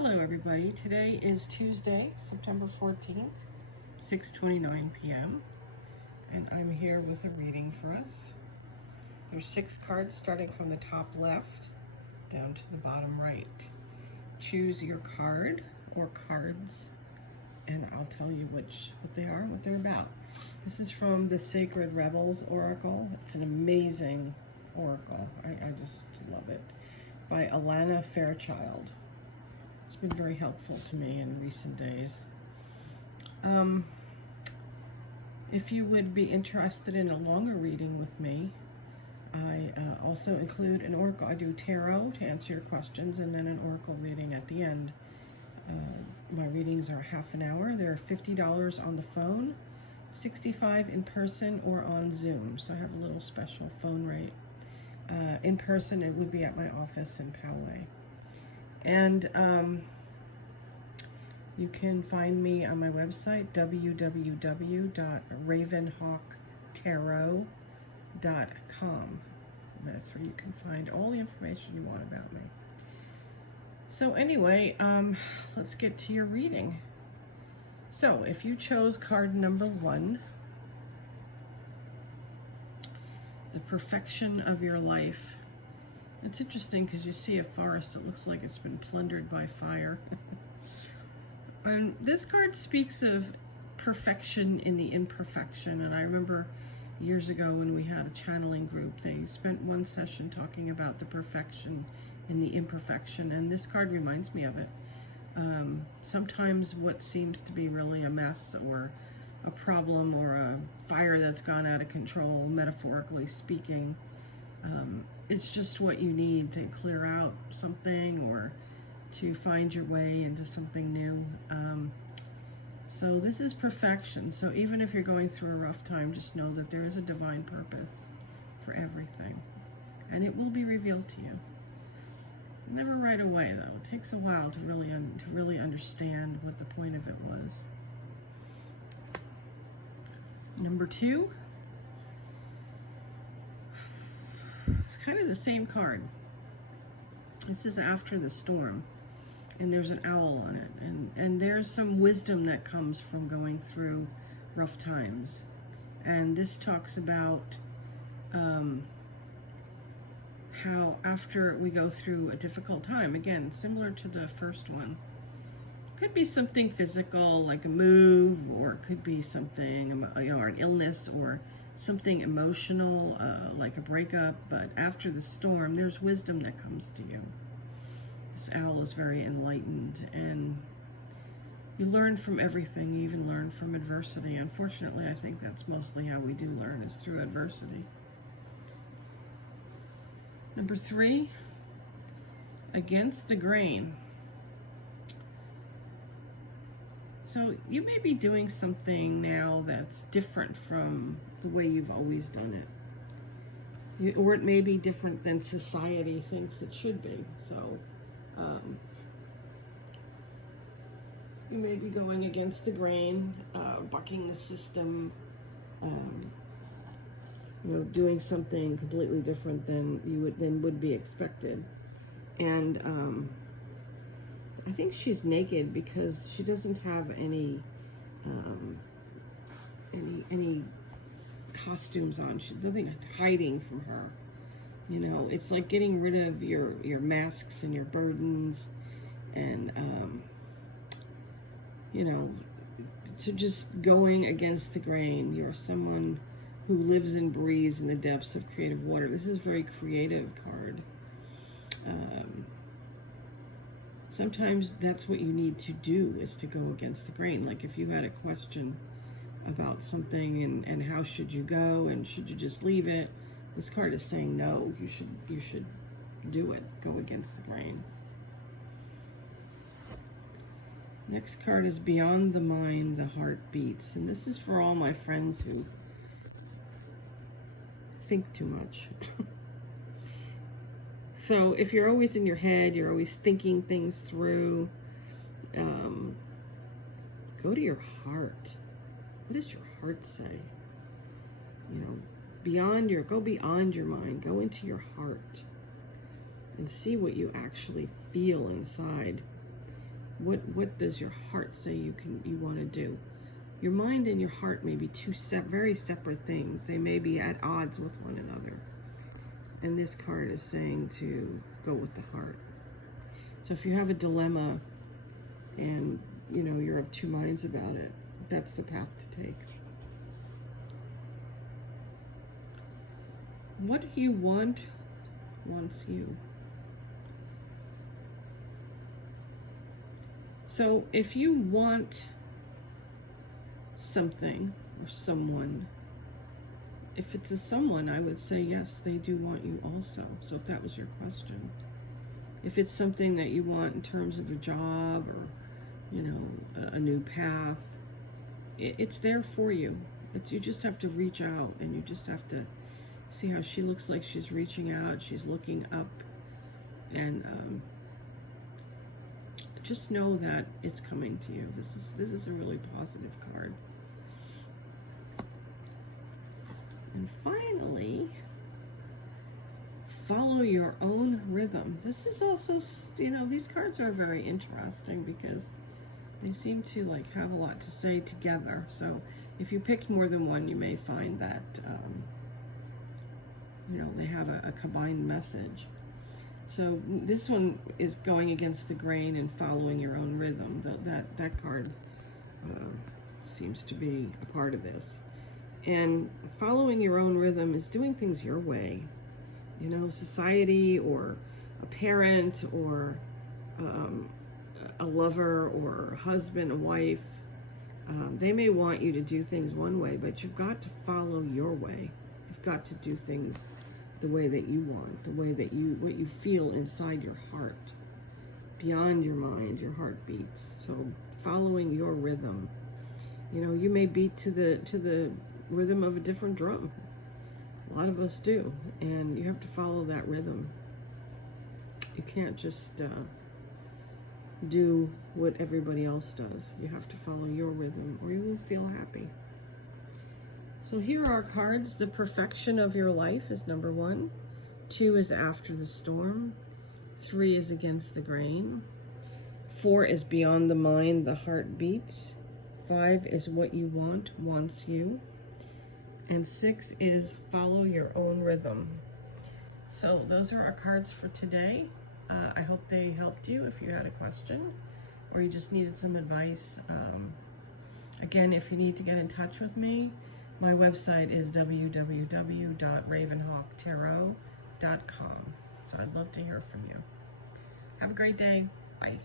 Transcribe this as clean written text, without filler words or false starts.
Hello everybody, today is Tuesday, September 14th, 6:29 p.m. and I'm here with a reading for us. There's 6 cards starting from the top left down to the bottom right. Choose your card or cards and I'll tell you what they are, what they're about. This is from the Sacred Rebels Oracle. It's an amazing oracle. I just love it. By Alana Fairchild. It's been very helpful to me in recent days. If you would be interested in a longer reading with me, I also include an oracle. I do tarot to answer your questions and then an oracle reading at the end. My readings are half an hour. They're $50 on the phone, $65 in person or on Zoom. So I have a little special phone rate. In person, it would be at my office in Poway. And you can find me on my website, www.ravenhawktarot.com. That's where you can find all the information you want about me. So anyway, let's get to your reading. So if you chose card number 1, the perfection of your life. It's interesting because you see a forest that looks like it's been plundered by fire. And this card speaks of perfection in the imperfection. And I remember years ago when we had a channeling group, they spent one session talking about the perfection in the imperfection. And this card reminds me of it. Sometimes what seems to be really a mess or a problem or a fire that's gone out of control, metaphorically speaking, it's just what you need to clear out something or to find your way into something new. So this is perfection. So even if you're going through a rough time, just know that there is a divine purpose for everything. And it will be revealed to you. Never right away, though. It takes a while to really understand what the point of it was. Number 2. It's kind of the same card. This is after the storm, and there's an owl on it, and there's some wisdom that comes from going through rough times. And this talks about how after we go through a difficult time, again, similar to the first one, could be something physical like a move, or it could be something, or an illness, or something emotional like a breakup. But after the storm, there's wisdom that comes to you. This owl is very enlightened, and you learn from everything. You even learn from adversity. Unfortunately, I think that's mostly how we do learn, is through adversity. Number 3, against the grain. So you may be doing something now that's different from the way you've always done it. Or it may be different than society thinks it should be. So you may be going against the grain, bucking the system, doing something completely different than would be expected. And I think she's naked because she doesn't have any costumes on. She's nothing hiding from her. It's like getting rid of your masks and your burdens, and to just going against the grain. You're someone who lives and breathes in the depths of creative water. This is a very creative card. Sometimes that's what you need to do, is to go against the grain. Like if you had a question about something and how should you go, and should you just leave it, this card is saying no, you should do it. Go against the grain. Next card is Beyond the Mind, the Heart Beats. And this is for all my friends who think too much. So if you're always in your head, you're always thinking things through, go to your heart. What does your heart say? Go beyond your mind, go into your heart and see what you actually feel inside. What does your heart say you want to do? Your mind and your heart may be two very separate things. They may be at odds with one another. And this card is saying to go with the heart. So if you have a dilemma and, you know, you're of two minds about it, that's the path to take. What do you want wants you? So if you want something or someone, if it's a someone, I would say yes, they do want you also. So if that was your question. If it's something that you want in terms of a job or, you know, a new path, it's there for you. You just have to reach out, and you just have to see how she looks like she's reaching out, she's looking up, and just know that it's coming to you. This is a really positive card. And finally, follow your own rhythm. This is also, you know, these cards are very interesting because they seem to like have a lot to say together. So if you picked more than one, you may find that, you know, they have a combined message. So this one is going against the grain and following your own rhythm. That card seems to be a part of this. And following your own rhythm is doing things your way. You know, society or a parent or a lover or a husband, a wife, they may want you to do things one way, but you've got to follow your way. You've got to do things the way that you want, the way that what you feel inside your heart, beyond your mind, your heart beats. So following your rhythm. You know, you may beat to the rhythm of a different drum. A lot of us do, and you have to follow that rhythm. You can't just do what everybody else does. You have to follow your rhythm, or you won't feel happy. So here are our cards. The perfection of your life is number 1. 2 is after the storm. 3 is against the grain. 4 is beyond the mind, the heart beats. 5 is what you want, wants you. And 6 is follow your own rhythm. So those are our cards for today. I hope they helped you if you had a question or you just needed some advice. Again, if you need to get in touch with me, my website is www.ravenhawktarot.com. So I'd love to hear from you. Have a great day. Bye.